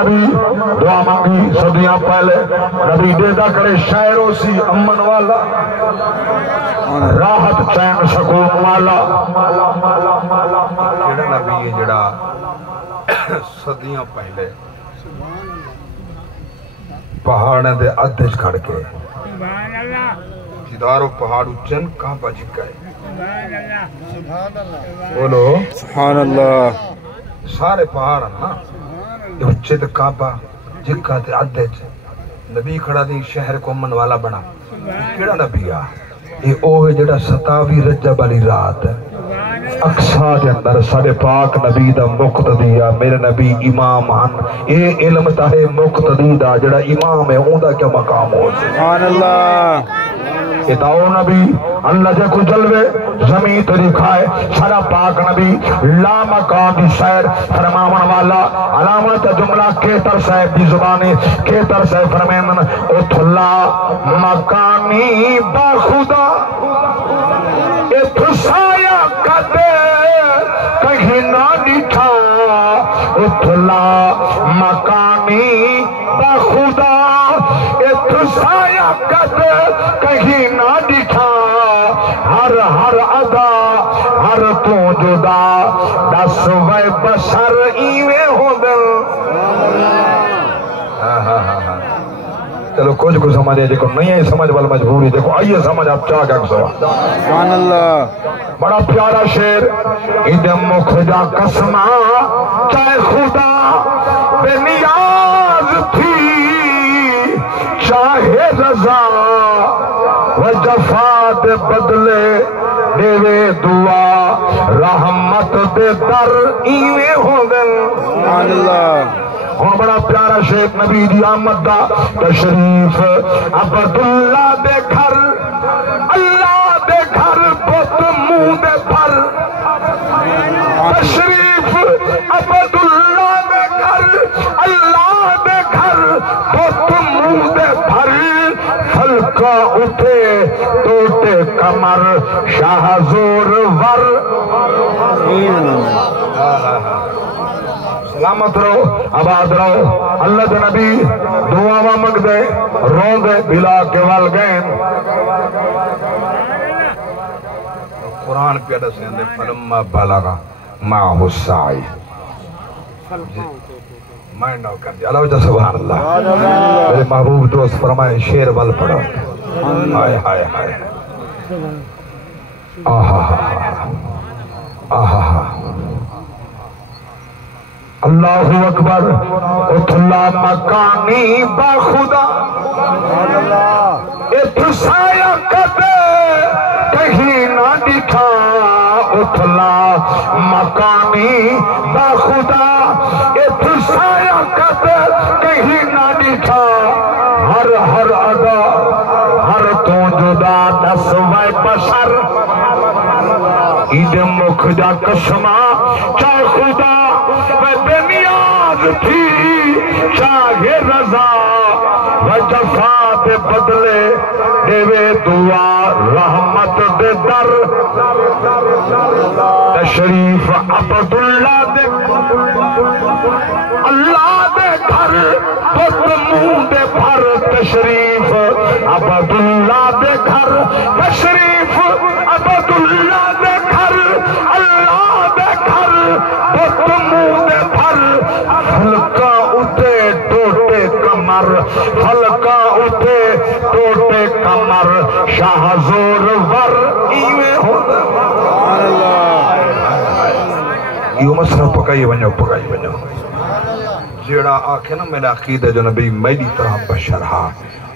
نبی دعا مانگی صدیاں پہلے نبی دیدہ کرے شاعروں سی امن والا راحت چین سکون والا جڑا نبی ہے جڑا صدیاں پہلے پہاڑیں دے ادھج کھڑ کے جدارو پہاڑ اچن کہاں پا جکائے بولو سبحان اللہ سارے پہاڑ ہیں نا یہ اچھے دے کعبہ جکا تے ادھج نبی کھڑا دی شہر کو من والا بنا کیڑا نبی آ یہ اوہ جڑا 27 رجب علی رات ہے اقصا دے اندر سارے پاک نبی دا مقتدی آ میرے نبی امام ہن اے علم تاہے مقتدی دا جڑا امام ہے اون دا کیا مقام ہو سبحان اللہ اتاؤ نبی اللہ جے کو جلوے زمین تے دکھائے سارا پاک نبی لا مقام دی سیر فرماون والا علامت جملہ کیتر صاحب دی زبانی کیتر صاحب فرمائن اتھلا مقامی با خدا اتھسایا کدے کہیں نہ ڈٹھا اتھلا مقامی با خدا اتھسایا کدے کہیں نہ ڈٹھا ہر ہر ادا ہر تو جدا دس وے بشر ایویں ہو دل چلو کچھ کو سمجھے جے کو نہیں ہے سمجھ والا مجبوری دیکھو آئیے سمجھ آپ چاہ گا سوا سبحان اللہ بڑا پیارا شعر ادم مکھ جا قسمہ چاہے خدا بے نیاز تھی چاہے رضا و جفا دے بدلے دیوے دعا رحمت دے در ایویں ہو دل سبحان اللہ اور بڑا پیارا شیخ نبی دی آمد دا تشریف عبداللہ دے گھر اللہ دے گھر بہت منہ دے پر تشریف عبداللہ دے گھر اللہ دے گھر بہت منہ دے پر ہلکا اٹھے ٹوٹے کمر شاہ زور ور سلامت رہو آباد رہو اللہ دے نبی دعا مانگ دے رو دے بلا کے والگین قرآن پیدا سے اندے فلما بلغا معه السعی میں نو کر دیا اللہ وجہ سبحان اللہ میرے محبوب دوست فرمائے شیر وال پڑھو ہائے ہائے ہائے آہا آہا اللہ اکبر اتھلا مکانی با خدا اتھسایا کدے کہیں نہ دکھا اتھلا مکانی با خدا اتھسایا کدے کہیں نہ دکھا ہر ہر ادا ہر تو جدا نسوے بشر عید مکھ جا قسمہ چاہے خدا بے نیاز تھی چاہے رضا و جفا دے بدلے دیوے دعا رحمت دے در تشریف عبداللہ دے اللہ دے گھر بہت منہ دے پر تشریف عبداللہ دے گھر تشریف عبداللہ دے گھر اللہ دے گھر بہت منہ دے پر ہلکا اٹھے ٹوٹے کمر ہلکا اٹھے ٹوٹے کمر شاہ زور ور ایویں ہو یہ مسئلہ پکائی ونجو جیڑا آکھے نا میرا عقیدہ جو نبی میری طرح بشر ہا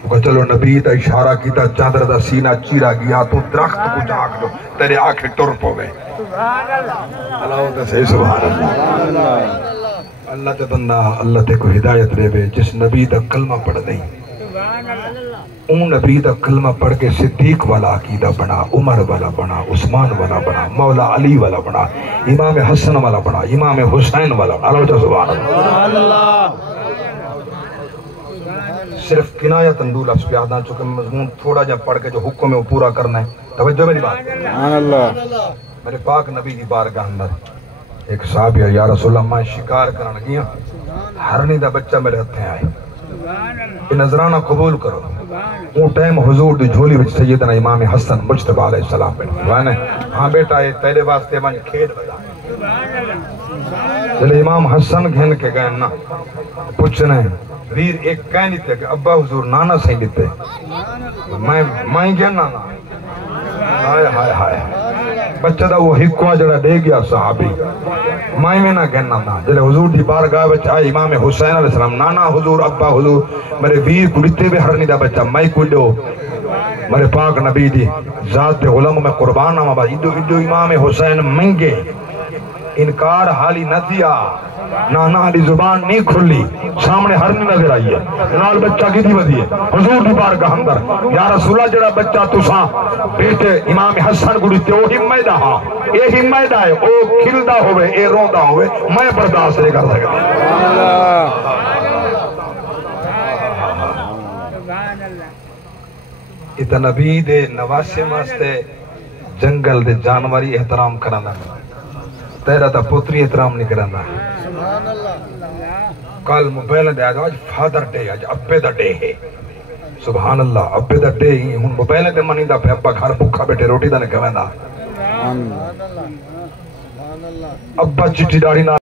وہ چلو نبی تا اشارہ کیتا چادر دا سینہ چیرا گیا تو درخت کو جاگ دو تیرے آنکھیں ٹر پوے اللہ تے صحیح سبحان اللہ اللہ تے بندہ اللہ تے کو ہدایت دے وے جس نبی دا کلمہ پڑھ دیں اون نبی دا کلمہ پڑھ کے صدیق والا عقیدہ بنا عمر والا بنا عثمان والا بنا مولا علی والا بنا امام حسن والا بنا امام حسین والا بنا اللہ سبحان اللہ صرف کنایہ تندول لفظ پہ آدھا چونکہ مضمون تھوڑا جا پڑھ کے جو حکم ہے وہ پورا کرنا ہے توجہ میری بات سبحان اللہ میرے پاک نبی کی بارگاہ اندر ایک صحابی ہے یا رسول اللہ میں شکار کرنے گیا ہرنی دا بچہ میرے ہتھیں آئے یہ نظرانہ قبول کرو وہ ٹائم حضور دی جھولی وچ سیدنا امام حسن مجتبی علیہ السلام بیٹھے ہاں بیٹا یہ تیرے واسطے من کھیل بجا جلے امام حسن گھن کے گئے نا پوچھنے ویر ایک کہہ نہیں تھے کہ ابا حضور نانا صحیح دیتے میں گھن نانا ہائے ہائے ہائے بچہ دا وہ ہکوا جڑا دے گیا صحابی میں نہ کہنا نا جلے حضور دی بارگاہ بچ آئے امام حسین علیہ السلام نانا حضور ابا حضور میرے ویر کو دیتے بے ہرنی دا بچہ میں کو دو میرے پاک نبی دی ذات دے غلام میں قربان آما با ادو امام حسین منگے انکار حالی نہ دیا نانا علی زبان نہیں کھلی سامنے ہرنی نظر آئی ہے نال بچہ کی دی ودی ہے حضور دی بارگاہ اندر یا رسول اللہ جڑا بچہ تساں بیٹے امام حسن کو دیتے او ہمیں دا ہاں اے ہمیں دا ہے او کھلدا ہوئے اے روندا ہوئے میں برداشت نہیں کر سکتا اتنا نبی دے نواسے واسطے جنگل دے جانوری احترام کرنا تیرا تا پتری احترام نہیں کرنا کل موبائل دے آج فادر ڈے آج ابے دا ڈے ہے سبحان اللہ ابے دا ڈے ہی ہن موبائل دے منی دا پہ ابا گھر بھکا بیٹھے روٹی دا نہیں کھویندا ابا چٹی داڑھی نہ